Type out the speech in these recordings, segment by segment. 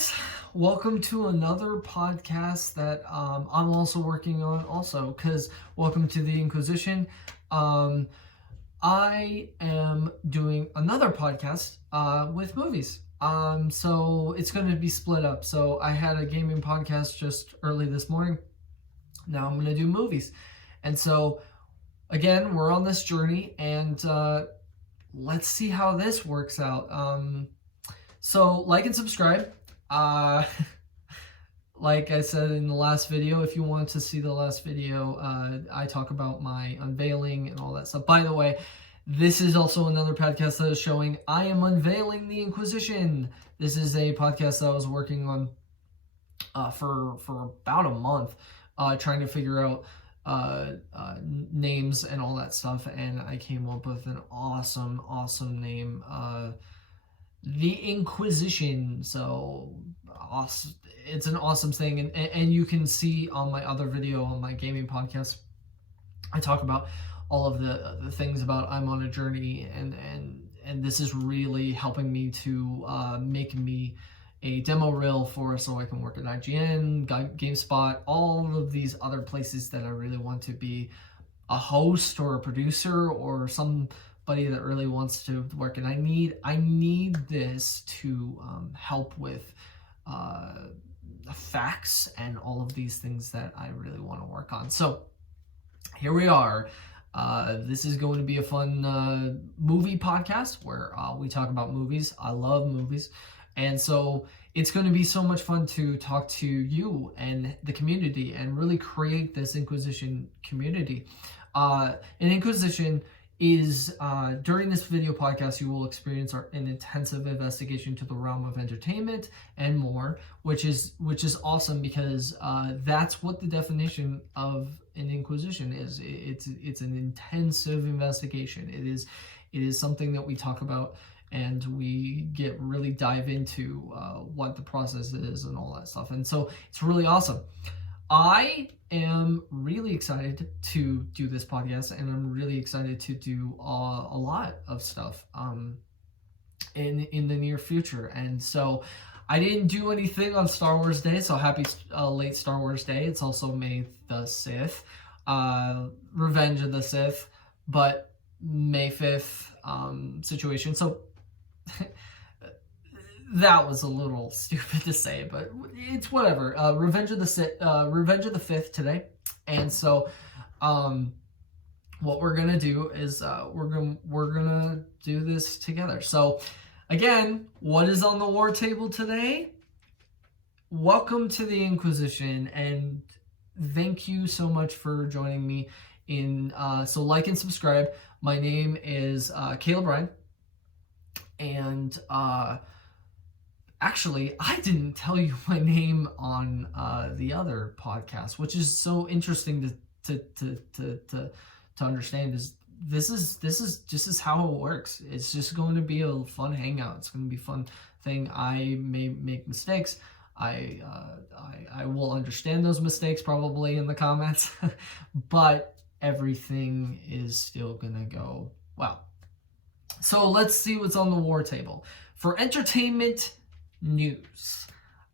guys, welcome to another podcast that I'm also working on also, because welcome to the Inquisition. I am doing another podcast with movies. So it's going to be split up. So I had a gaming podcast just early this morning. Now I'm going to do movies. And so again, we're on this journey, and let's see how this works out. So like and subscribe. Like I said in the last video, if you want to see the last video, I talk about my unveiling and all that stuff. By the way, this is also another podcast that is showing I am unveiling the Inquisition. This is a podcast that I was working on for about a month, trying to figure out names and all that stuff, and I came up with an awesome name, the Inquisition. So awesome. It's an awesome thing, and you can see on my other video on my gaming podcast, I talk about all of the things about I'm on a journey, and this is really helping me to make me a demo reel for so I can work at IGN, GameSpot, all of these other places that I really want to be a host or a producer or somebody that really wants to work. And I need this to help with facts and all of these things that I really want to work on. So here we are. This is going to be a fun movie podcast where we talk about movies. I love movies. And so it's going to be so much fun to talk to you and the community and really create this Inquisition community. An Inquisition is, during this video podcast, you will experience an intensive investigation to the realm of entertainment and more, which is awesome, because that's what the definition of an Inquisition is. It's an intensive investigation. It is something that we talk about, and we really dive into what the process is and all that stuff. And so it's really awesome. I am really excited to do this podcast, and I'm really excited to do a lot of stuff in the near future. And so I didn't do anything on Star Wars Day, so happy late Star Wars Day. It's also May the 6th, Revenge of the Sith, but May 5th situation. So that was a little stupid to say, but it's whatever. Revenge of the 5th today, and so what we're gonna do is we're gonna do this together. So again, what is on the war table today? Welcome to the Inquisition, and thank you so much for joining me in. So like and subscribe. My name is Caleb Ryan. And actually, I didn't tell you my name on the other podcast, which is so interesting to understand. Is this is how it works. It's just going to be a fun hangout. It's going to be a fun thing. I may make mistakes. I will understand those mistakes probably in the comments, but everything is still gonna go well. So let's see what's on the war table. For entertainment news.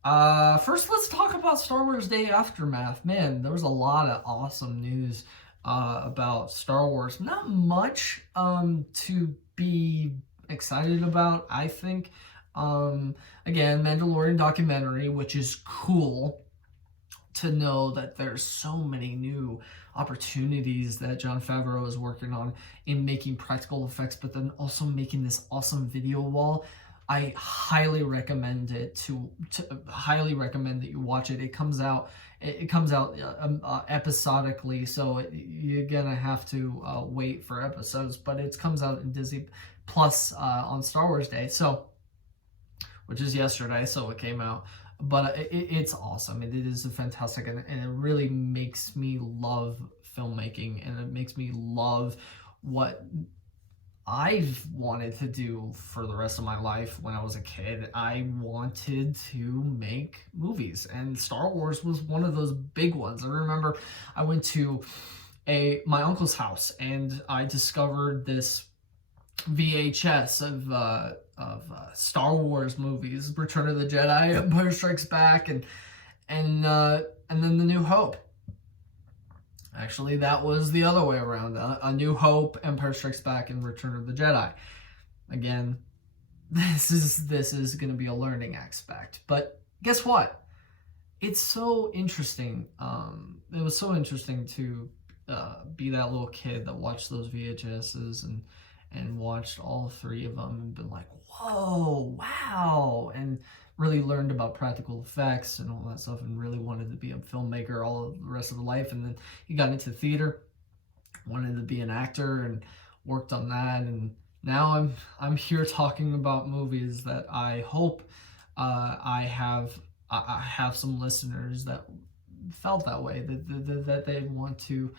First, let's talk about Star Wars Day Aftermath. Man, there was a lot of awesome news about Star Wars. Not much to be excited about, I think. Again, Mandalorian documentary, which is cool to know that there's so many new opportunities that Jon Favreau is working on in making practical effects, but then also making this awesome video wall. I highly recommend it highly recommend that you watch it. It comes out episodically, so you're gonna have to wait for episodes, but it comes out in Disney Plus on Star Wars Day, so which is yesterday, so it came out. But it's awesome. It is a fantastic, and it really makes me love filmmaking, and it makes me love what I've wanted to do for the rest of my life. When I was a kid, I wanted to make movies, and Star Wars was one of those big ones. I remember I went to my uncle's house, and I discovered this VHS Star Wars movies, Return of the Jedi, Empire Strikes Back, and then The New Hope. Actually, that was the other way around. A New Hope, Empire Strikes Back, and Return of the Jedi. Again, this is going to be a learning aspect. But guess what? It's so interesting. It was so interesting to be that little kid that watched those VHSs and watched all three of them and been like, whoa, wow, and really learned about practical effects and all that stuff, and really wanted to be a filmmaker all the rest of the life. And then he got into theater, wanted to be an actor, and worked on that. And now I'm here talking about movies that I hope I have some listeners that felt that way, that they want to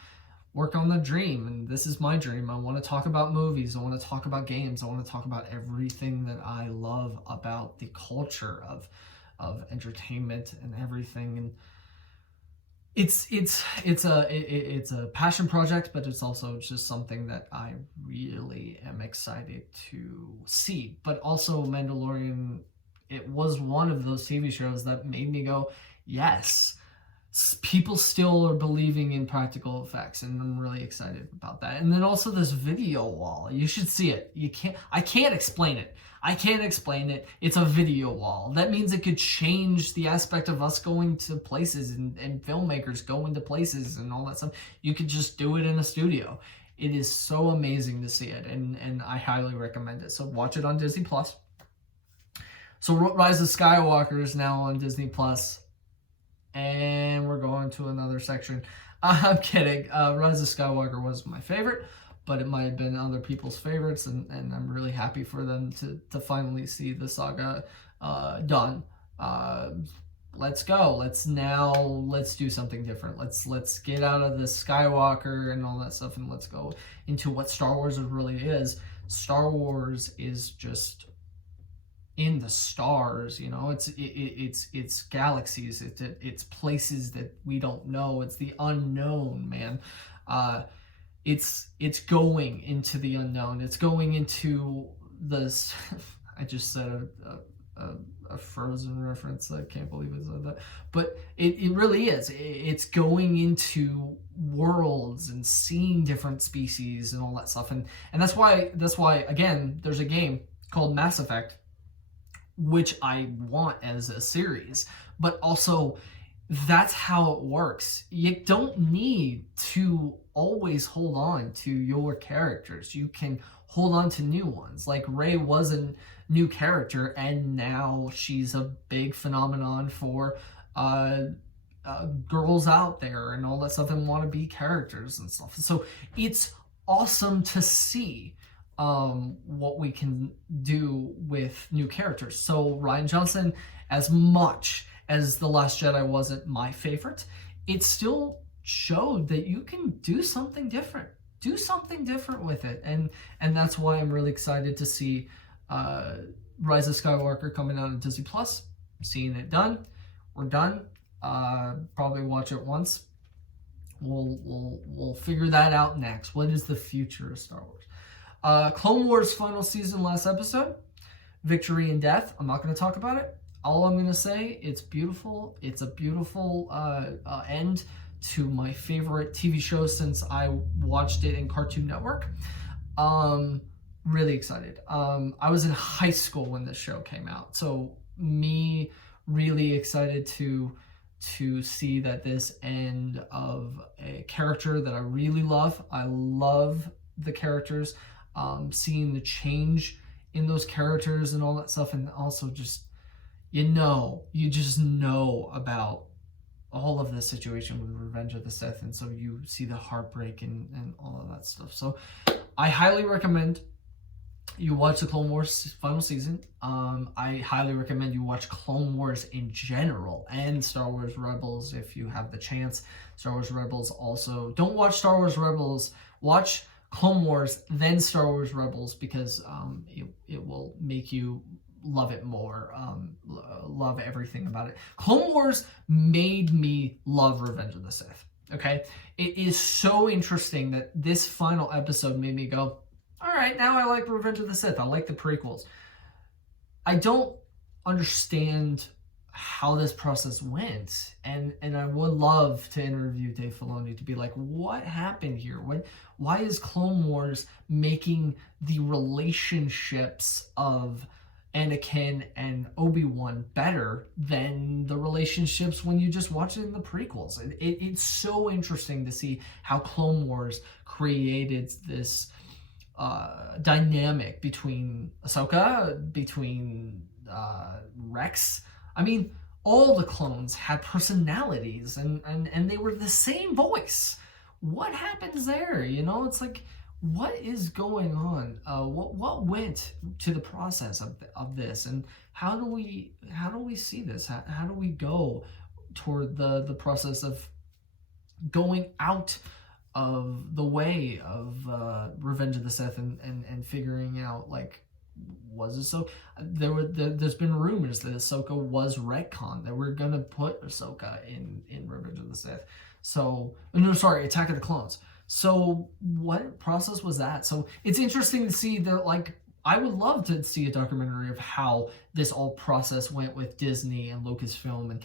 work on the dream. And this is my dream. I want to talk about movies. I want to talk about games. I want to talk about everything that I love about the culture of entertainment and everything. And it's a passion project, but it's also just something that I really am excited to see. But also Mandalorian, it was one of those TV shows that made me go, yes, people still are believing in practical effects, and I'm really excited about that. And then also this video wall, you should see it. I can't explain it. It's a video wall. That means it could change the aspect of us going to places and filmmakers going to places and all that stuff. You could just do it in a studio. It is so amazing to see it, and I highly recommend it. So watch it on Disney Plus. So Rise of Skywalker is now on Disney Plus. And we're going to another section. I'm kidding. Rise of Skywalker was my favorite, but it might have been other people's favorites, and I'm really happy for them to finally see the saga done. Let's go. Let's do something different. Let's get out of the Skywalker and all that stuff, and let's go into what Star Wars really is. Star Wars is just in the stars, you know. It's galaxies, it's places that we don't know. It's the unknown, man. It's going into the unknown. It's going into this. I just said a Frozen reference. I can't believe I said that, but it really is. It's going into worlds and seeing different species and all that stuff, and that's why again, there's a game called Mass Effect, which I want as a series, but also that's how it works. You don't need to always hold on to your characters. You can hold on to new ones. Like Rey was a new character, and now she's a big phenomenon for girls out there and all that stuff, and want to be characters and stuff. So it's awesome to see what we can do with new characters. So Rian Johnson, as much as The Last Jedi wasn't my favorite, it still showed that you can do something different. Do something different with it. And that's why I'm really excited to see Rise of Skywalker coming out on Disney Plus. Seeing it done. We're done. Probably watch it once. We'll figure that out next. What is the future of Star Wars? Clone Wars final season, last episode, Victory and Death. I'm not going to talk about it. All I'm going to say, it's beautiful. It's a beautiful end to my favorite TV show since I watched it in Cartoon Network. Really excited. I was in high school when this show came out, so me really excited to see that this end of a character that I really love. I love the characters. Seeing the change in those characters and all that stuff, and also just you just know about all of the situation with Revenge of the Sith, and so you see the heartbreak and all of that stuff. So I highly recommend you watch the Clone Wars final season. I highly recommend you watch Clone Wars in general and Star Wars Rebels if you have the chance. Star Wars Rebels also. Don't watch Star Wars Rebels. Watch Clone Wars, then Star Wars Rebels, because it will make you love it more, love everything about it. Clone Wars made me love Revenge of the Sith, okay? It is so interesting that this final episode made me go, all right, now I like Revenge of the Sith. I like the prequels. I don't understand how this process went, and I would love to interview Dave Filoni to be like, what happened here? Why is Clone Wars making the relationships of Anakin and Obi-Wan better than the relationships when you just watch it in the prequels? It's so interesting to see how Clone Wars created this dynamic between Ahsoka, between Rex. I mean, all the clones had personalities, and they were the same voice. What happens there? You know, it's like, what is going on? What went to the process of this, and how do we see this? How do we go toward the process of going out of the way of Revenge of the Sith and figuring out, like, was it so? There's been rumors that Ahsoka was retconned, that we're gonna put Ahsoka in Revenge of the Sith. So, no, sorry, Attack of the Clones. So what process was that? So it's interesting to see that, like, I would love to see a documentary of how this all process went with Disney and Lucasfilm, and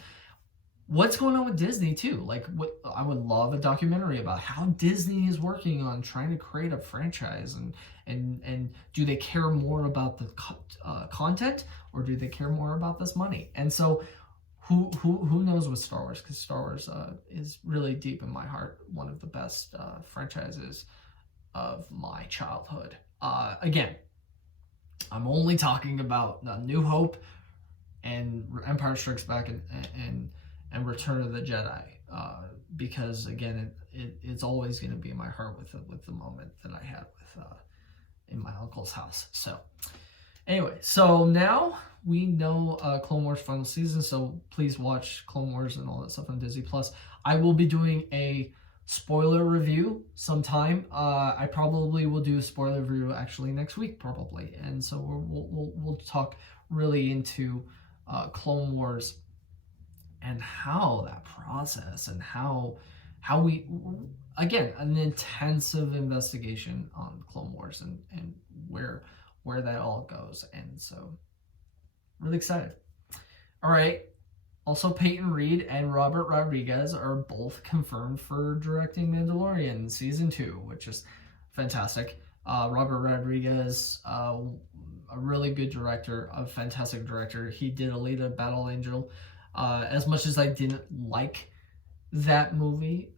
what's going on with Disney too. Like, I would love a documentary about how Disney is working on trying to create a franchise, and do they care more about the content, or do they care more about this money? And so who knows with Star Wars, because Star Wars is really deep in my heart, one of the best franchises of my childhood. Again, I'm only talking about New Hope and Empire Strikes Back and Return of the Jedi, because again, it's always going to be in my heart with the moment that I had with in my uncle's house. So anyway, so now we know Clone Wars final season, so please watch Clone Wars and all that stuff on Disney Plus. I will be doing a spoiler review sometime. I probably will do a spoiler review actually next week, probably, and so we'll talk really into Clone Wars and how that process, and how we, again, an intensive investigation on Clone Wars, and where that all goes. And so really excited. All right. Also, Peyton Reed and Robert Rodriguez are both confirmed for directing Mandalorian Season 2, which is fantastic. Robert Rodriguez, a really good director, a fantastic director. He did Alita Battle Angel. As much as I didn't like that movie,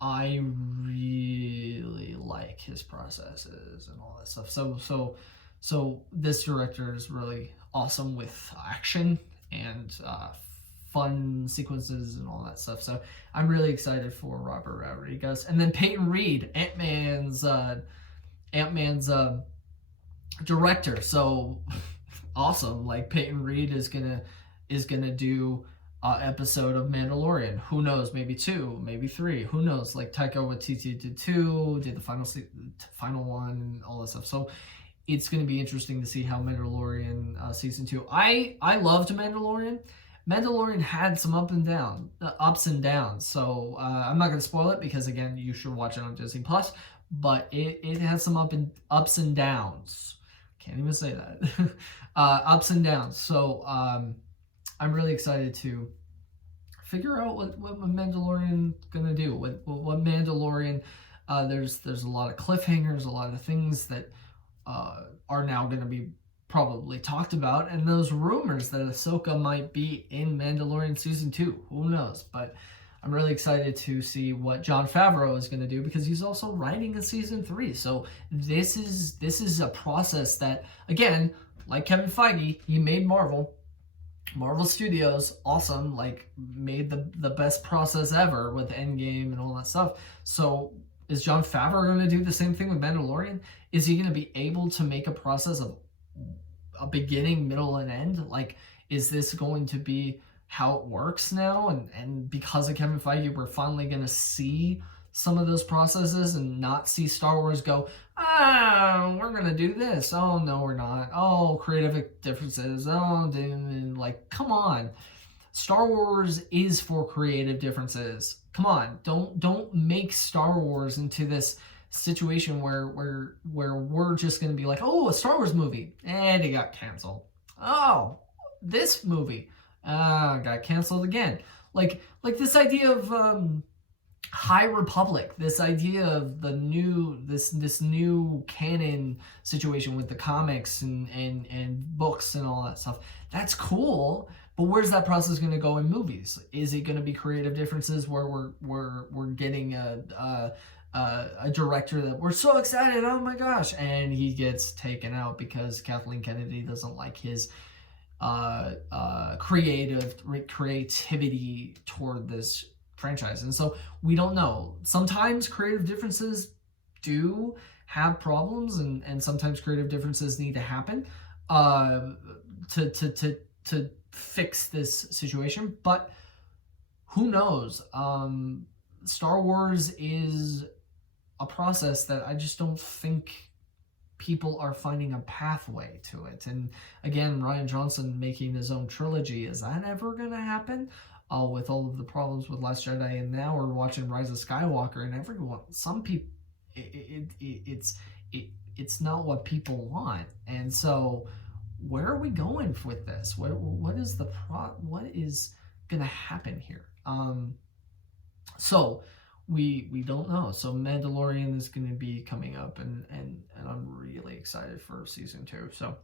I really like his processes and all that stuff. So this director is really awesome with action and fun sequences and all that stuff. So I'm really excited for Robert Rodriguez. And then Peyton Reed, Ant-Man's director. So awesome. Like, Peyton Reed is gonna do episode of Mandalorian. Who knows? Maybe 2, maybe 3. Who knows? Like, Taika Waititi did 2, did the final one, and all that stuff. So it's going to be interesting to see how Mandalorian season 2. I loved Mandalorian. Mandalorian had some ups and downs. So I'm not going to spoil it, because again, you should watch it on Disney Plus. But it has some ups and downs. Can't even say that. Ups and downs. So I'm really excited to figure out what Mandalorian gonna do. What Mandalorian? There's a lot of cliffhangers, a lot of things that are now gonna be probably talked about, and those rumors that Ahsoka might be in Mandalorian season 2. Who knows? But I'm really excited to see what Jon Favreau is going to do, because he's also writing a season 3. So this is a process that, again, like Kevin Feige, he made Marvel Studios, awesome, like, made the best process ever with Endgame and all that stuff. So is Jon Favreau going to do the same thing with Mandalorian? Is he going to be able to make a process of a beginning, middle, and end? Like, is this going to be how it works now? And because of Kevin Feige, we're finally going to see some of those processes and not see Star Wars go, we're going to do this. Oh, no, we're not. Oh, creative differences. Oh, like, come on. Star Wars is for creative differences. Come on. Don't make Star Wars into this situation where we're just going to be like, oh, a Star Wars movie, and it got canceled. Oh, this movie got canceled again. Like this idea of High Republic, this idea of the new this new canon situation with the comics and books and all that stuff. That's cool, but where's that process going to go in movies? Is it going to be creative differences where we're getting a director that we're so excited, oh my gosh, and he gets taken out because Kathleen Kennedy doesn't like his creativity toward this franchise. And so we don't know. Sometimes creative differences do have problems, and sometimes creative differences need to happen to fix this situation. But who knows? Star Wars is a process that I just don't think people are finding a pathway to it. And again, Rian Johnson making his own trilogy, is that ever going to happen? With all of the problems with Last Jedi, and now we're watching Rise of Skywalker, and everyone, some people, it's not what people want. And so where are we going with this? What is what is going to happen here? So we don't know. So Mandalorian is going to be coming up, and I'm really excited for season 2. So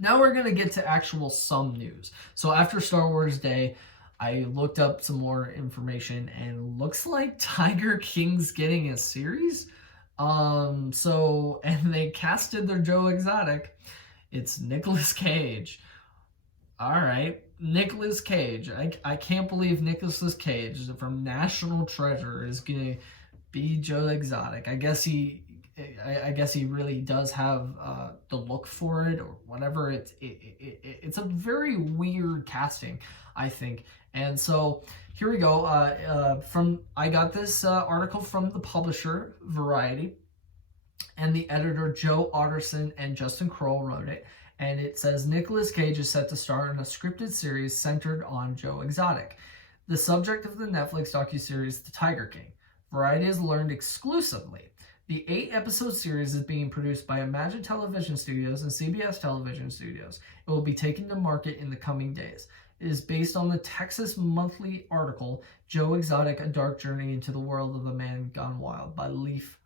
now we're going to get to actual some news. So after Star Wars Day, I looked up some more information, and looks like Tiger King's getting a series. And they casted their Joe Exotic. It's Nicolas Cage. All right, Nicolas Cage. I can't believe Nicolas Cage from National Treasure is gonna be Joe Exotic. I guess he really does have the look for it, or whatever. It's a very weird casting, I think. And so here we go. I got this article from the publisher Variety, and the editor Joe Otterson and Justin Kroll wrote it. And it says Nicolas Cage is set to star in a scripted series centered on Joe Exotic, the subject of the Netflix docuseries The Tiger King. Variety has learned exclusively the 8-episode series is being produced by Imagine Television Studios and CBS Television Studios. It will be taken to market in the coming days. It is based on the Texas Monthly article, Joe Exotic, A Dark Journey into the World of the Man Gone Wild by Leif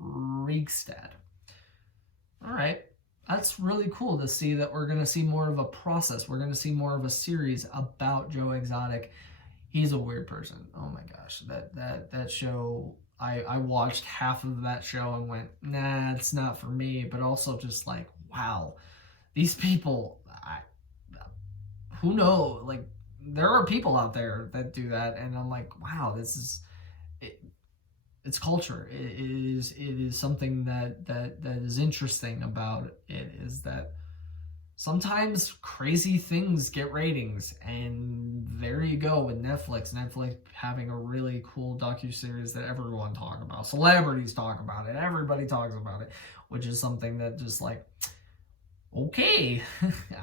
Riegstad. All right. That's really cool to see that we're going to see more of a process. We're going to see more of a series about Joe Exotic. He's a weird person. Oh my gosh. That show, I watched half of that show and went, nah, it's not for me. But also just like, wow, these people, who knows? Like, there are people out there that do that, and I'm like, wow, this is it's culture. It is something that is interesting about it, is that sometimes crazy things get ratings, and there you go with Netflix having a really cool docuseries that everyone talks about, celebrities talk about it, everybody talks about it, which is something that just like, okay,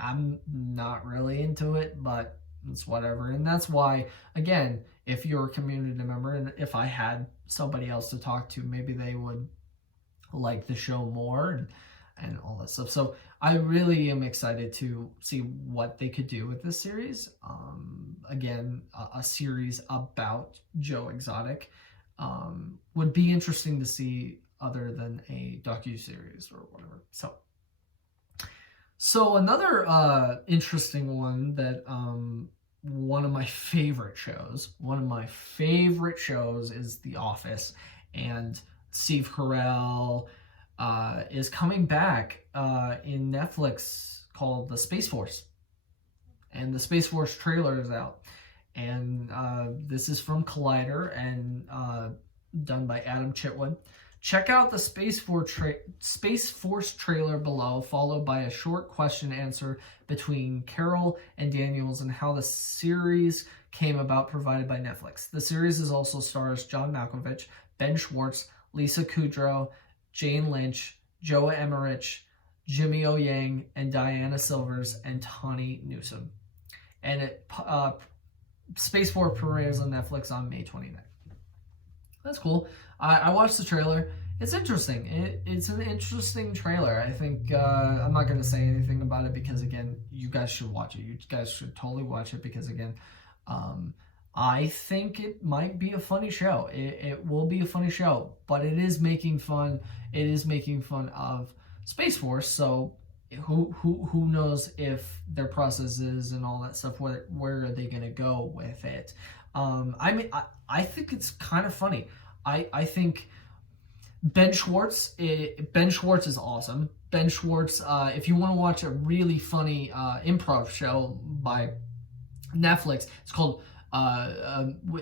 I'm not really into it, but it's whatever. And that's why, again, if you're a community member, and if I had somebody else to talk to, maybe they would like the show more and all that stuff. So I really am excited to see what they could do with this series. Again, a series about Joe Exotic would be interesting to see, other than a docuseries or whatever. So another interesting one that one of my favorite shows is The Office, and Steve Carell is coming back in Netflix, called The Space Force, and the Space Force trailer is out, and this is from Collider and done by Adam Chitwood. Check out the Space Force trailer below, followed by a short question answer between Carol and Daniels and how the series came about, provided by Netflix. The series also stars John Malkovich, Ben Schwartz, Lisa Kudrow, Jane Lynch, Joa Emmerich, Jimmy O. Yang, and Diana Silvers and Tawny Newsome. And Space Force premieres on Netflix on May 29th. That's cool. I watched the trailer. It's interesting. It's an interesting trailer. I think I'm not going to say anything about it because, again, you guys should watch it. You guys should totally watch it because, again, I think it might be a funny show. It will be a funny show, but it is making fun. It is making fun of Space Force. So who knows if their processes and all that stuff, where are they going to go with it? I mean, I think it's kind of funny. I think Ben Schwartz is awesome. Ben Schwartz, if you want to watch a really funny improv show by Netflix, it's called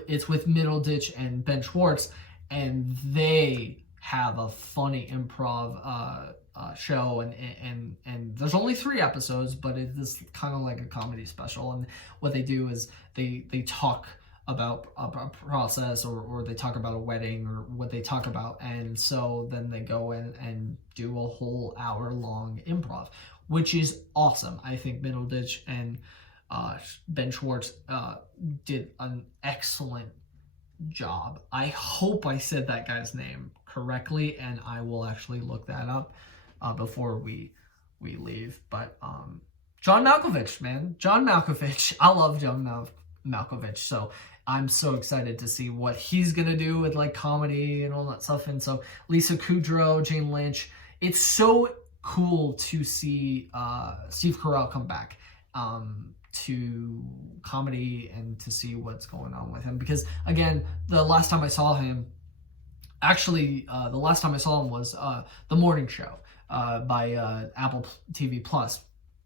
it's with Middleditch and Ben Schwartz, and they have a funny improv show, and there's only 3 episodes, but it is kind of like a comedy special. And what they do is they talk about a process, or they talk about a wedding, or what they talk about, and so then they go in and do a whole hour-long improv, which is awesome. I think Middleditch and Ben Schwartz did an excellent job. I hope I said that guy's name correctly, and I will actually look that up before we leave. But John Malkovich, man, John Malkovich. I love John Malkovich, so I'm so excited to see what he's gonna do with like comedy and all that stuff. And so Lisa Kudrow, Jane Lynch. It's so cool to see Steve Carell come back to comedy and to see what's going on with him. Because again, the last time I saw him was The Morning Show by Apple TV Plus.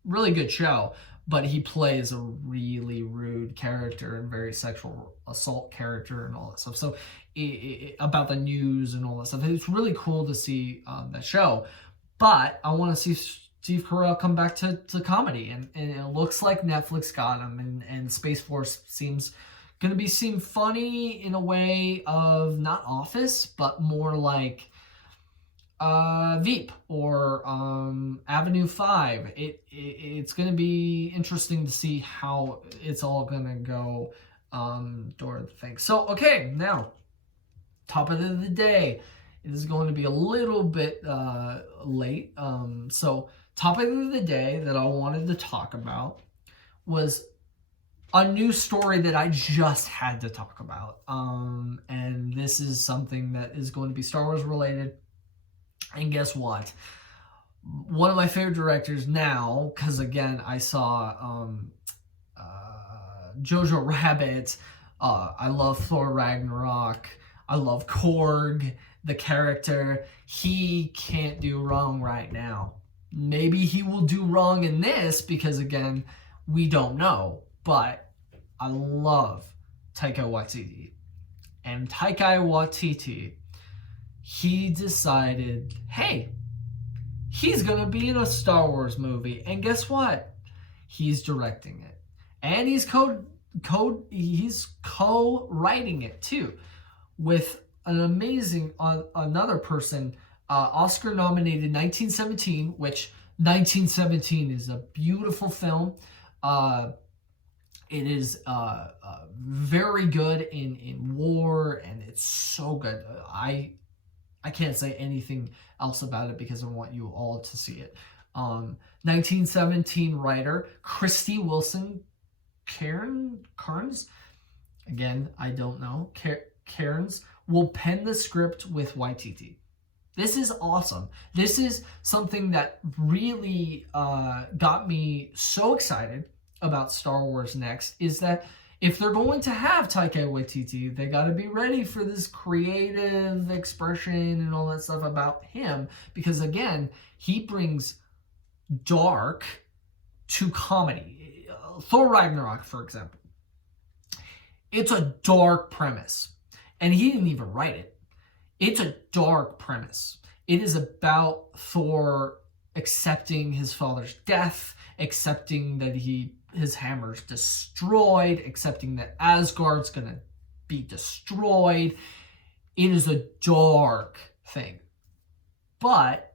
Really good show, but he plays a really rude character and very sexual assault character and all that stuff. So about the news and all that stuff. It's really cool to see that show, but I want to see Steve Carell come back to comedy, and it looks like Netflix got him, and Space Force seems going to seem funny in a way of not Office, but more like Veep or Avenue 5. It's going to be interesting to see how it's all going to go during the thing. So, okay, now, topic of the day. It is going to be a little bit late. So, topic of the day that I wanted to talk about was a news story that I just had to talk about. And this is something that is going to be Star Wars related. And guess what? One of my favorite directors now, because again, I saw Jojo Rabbit. I love Thor Ragnarok. I love Korg, the character. He can't do wrong right now. Maybe he will do wrong in this because, again, we don't know. But I love Taika Waititi. And Taika Waititi, he decided, hey, he's going to be in a Star Wars movie. And guess what? He's directing it. And he's co-writing it too with an amazing another person, Oscar-nominated 1917, which 1917 is a beautiful film. It is very good in war, and it's so good. I can't say anything else about it because I want you all to see it. 1917 writer Christy Wilson Cairns, again, I don't know, Cairns, will pen the script with Waititi. This is awesome. This is something that really got me so excited about Star Wars next, is that if they're going to have Taika Waititi, they got to be ready for this creative expression and all that stuff about him, because again, he brings dark to comedy. Thor Ragnarok, for example. It's a dark premise, and he didn't even write it. It's a dark premise. It is about Thor accepting his father's death, accepting that his hammer's destroyed, accepting that Asgard's gonna be destroyed. It is a dark thing. But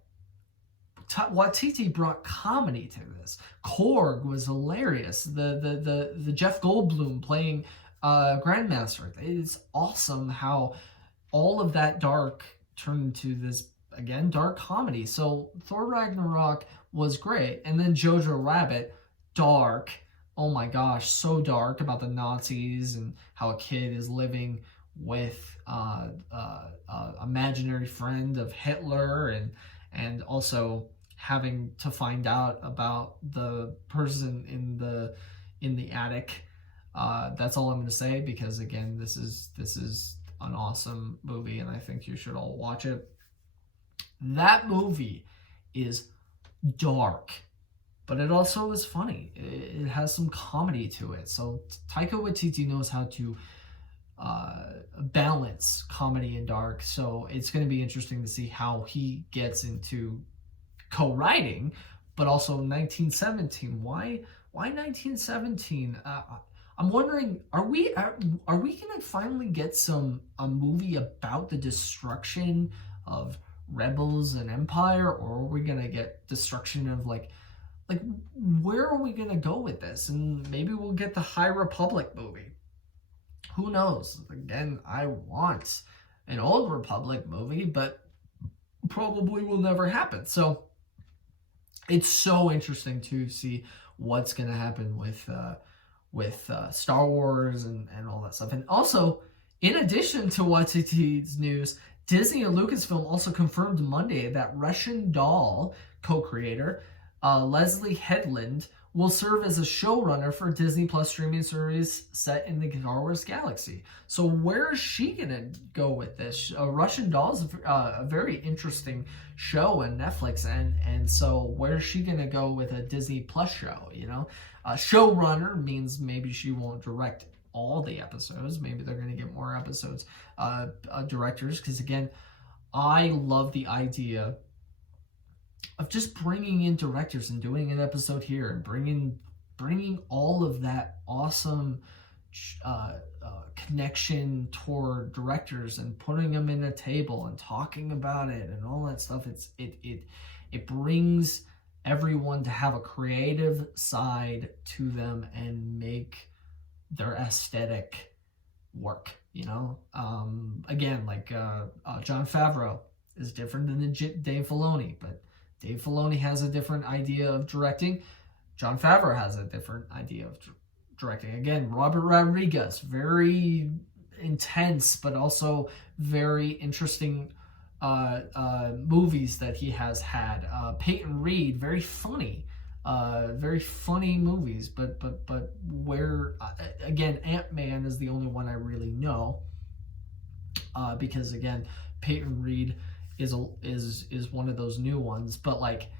Waititi brought comedy to this. Korg was hilarious. The Jeff Goldblum playing Grandmaster. It's awesome how all of that dark turned into this, again, dark comedy. So Thor Ragnarok was great. And then Jojo Rabbit, dark. Oh my gosh, so dark, about the Nazis and how a kid is living with imaginary friend of Hitler, and also having to find out about the person in the attic. That's all I'm going to say, because again, this is an awesome movie, and I think you should all watch it. That movie is dark, but it also is funny. It has some comedy to it. So Taika Waititi knows how to balance comedy and dark. So it's going to be interesting to see how he gets into co-writing, but also 1917. Why 1917? I'm wondering, are we gonna finally get a movie about the destruction of rebels and empire, or are we gonna get destruction of like where are we gonna go with this? And maybe we'll get the High Republic movie. Who knows? Again, I want an Old Republic movie, but probably will never happen. So it's so interesting to see what's gonna happen with Star Wars and all that stuff. And also, in addition to Waititi's news, Disney and Lucasfilm also confirmed Monday that Russian Doll co-creator Leslie Headland will serve as a showrunner for Disney Plus streaming series set in the Star Wars galaxy. So where is she gonna go with this? Russian Doll is a very interesting show on Netflix, and so where is she gonna go with a Disney Plus show? You know, showrunner means maybe she won't direct all the episodes. Maybe they're gonna get more episodes. Directors, because again, I love the idea of just bringing in directors and doing an episode here and bringing all of that awesome connection toward directors and putting them in a table and talking about it and all that stuff. It brings everyone to have a creative side to them and make their aesthetic work, you know. Again, like Jon Favreau is different than Dave Filoni, but Dave Filoni has a different idea of directing. Jon Favreau has a different idea of directing. Again, Robert Rodriguez, very intense, but also very interesting movies that he has had. Peyton Reed, very funny movies, but where, again, Ant-Man is the only one I really know, because again, Peyton Reed is one of those new ones, but like,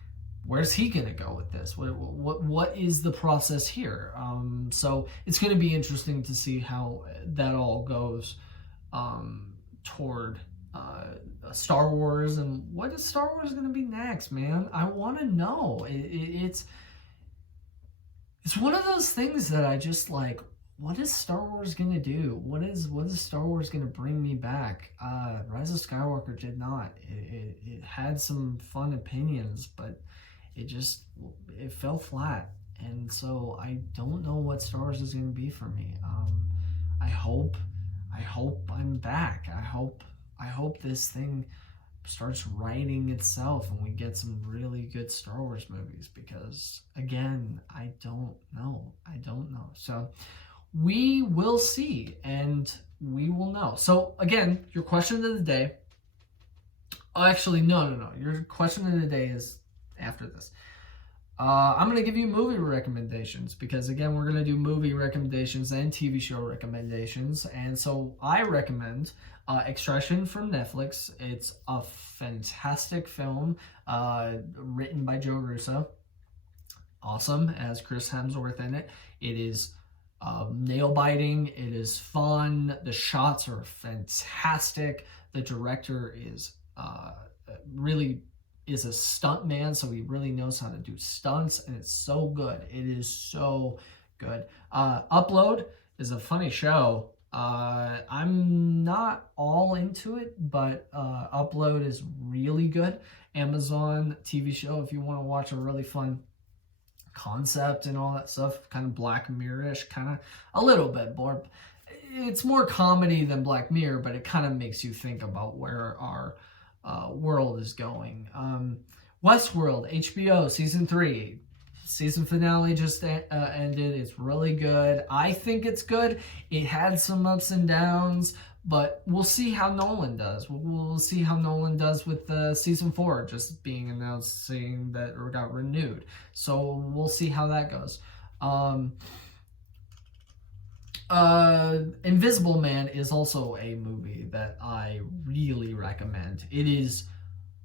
where's he gonna go with this? What is the process here? So it's gonna be interesting to see how that all goes toward Star Wars, and what is Star Wars gonna be next, man? I want to know. It's one of those things that I just like. What is Star Wars gonna do? What is Star Wars gonna bring me back? Rise of Skywalker did not. It had some fun opinions, but it fell flat. And so I don't know what Star Wars is gonna be for me. I hope I'm back. I hope this thing starts writing itself and we get some really good Star Wars movies, because again, I don't know. So we will see, and we will know. So again, your question of the day. Oh, actually, no. Your question of the day is after this. I'm going to give you movie recommendations, because again, we're going to do movie recommendations and TV show recommendations. And so I recommend Extraction from Netflix. It's a fantastic film written by Joe Russo. Awesome, as Chris Hemsworth in it. It is nail-biting. It is fun. The shots are fantastic. The director is really is a stunt man, so he really knows how to do stunts, and it's so good. It is so good. Upload is a funny show. I'm not all into it, but Upload is really good. Amazon TV show if you want to watch a really fun concept and all that stuff, kind of Black Mirror-ish, kind of a little bit more. It's more comedy than Black Mirror, but it kind of makes you think about where our world is going. Westworld, HBO, season 3. Season finale just ended. It's really good. I think it's good. It had some ups and downs, but we'll see how Nolan does. We'll see how Nolan does with season 4 just being announced, saying that it got renewed. So we'll see how that goes. Invisible Man is also a movie that I really recommend. It is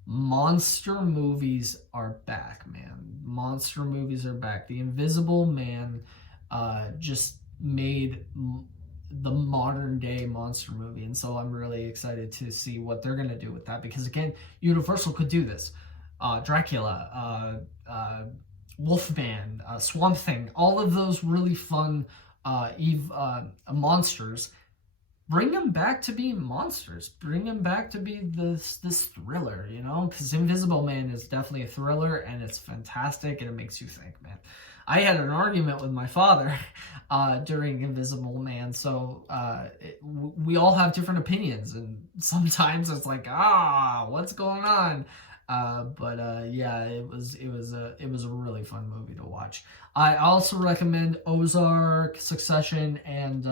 monster movies are back, man. Monster movies are back. The Invisible Man just made the modern day monster movie, and so I'm really excited to see what they're gonna do with that, because again, Universal could do this. Dracula, Wolfman, Swamp Thing, all of those really fun monsters. Bring them back to be monsters. Bring them back to be this thriller, you know? Because Invisible Man is definitely a thriller, and it's fantastic, and it makes you think, man. I had an argument with my father during Invisible Man, so we all have different opinions, and sometimes it's like, what's going on? Yeah, it was a really fun movie to watch. I also recommend Ozark, Succession, and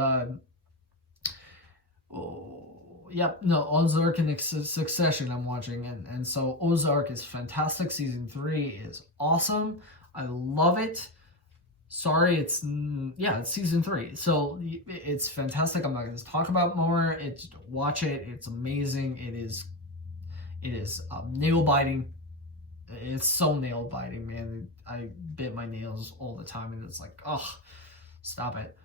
Ozark and Succession I'm watching, and so Ozark is fantastic. Season 3 is awesome. I love it. Sorry, it's season 3, so it's fantastic. I'm not going to talk about more. Watch it. It's amazing. It is nail biting. It's so nail biting, man. I bit my nails all the time, and it's like, stop it.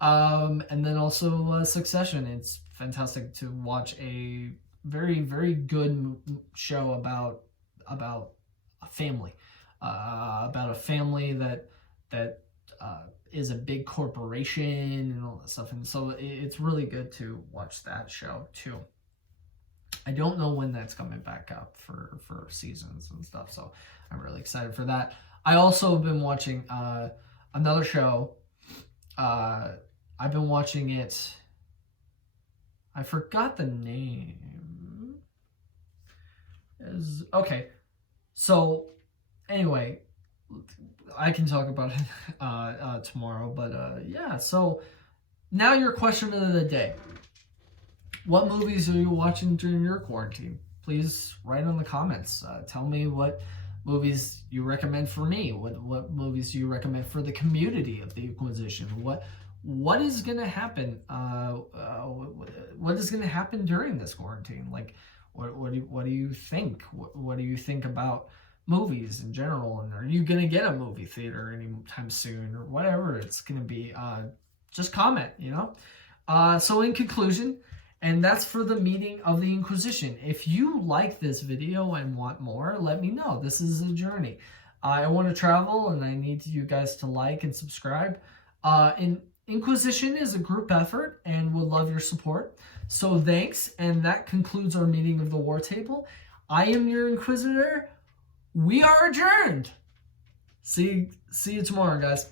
And then also Succession. It's fantastic to watch a very, very good show about a family, that is a big corporation and all that stuff. And so it's really good to watch that show too. I don't know when that's coming back up for seasons and stuff, so I'm really excited for that. I also have been watching another show. I've been watching it. I forgot the name. Okay. So anyway, I can talk about it tomorrow. But yeah. So now your question of the day: what movies are you watching during your quarantine? Please write in the comments. Tell me what movies you recommend for me. What movies do you recommend for the community of the Inquisition? What is gonna happen? What is gonna happen during this quarantine? Like, what do you think? What do you think about movies in general? And are you gonna get a movie theater anytime soon, or whatever it's gonna be? Just comment, you know. So in conclusion, and that's for the meeting of the Inquisition. If you like this video and want more, let me know. This is a journey. I want to travel, and I need you guys to like and subscribe. Inquisition is a group effort, and would love your support. So thanks, and that concludes our meeting of the War Table. I am your Inquisitor. We are adjourned. See you tomorrow, guys.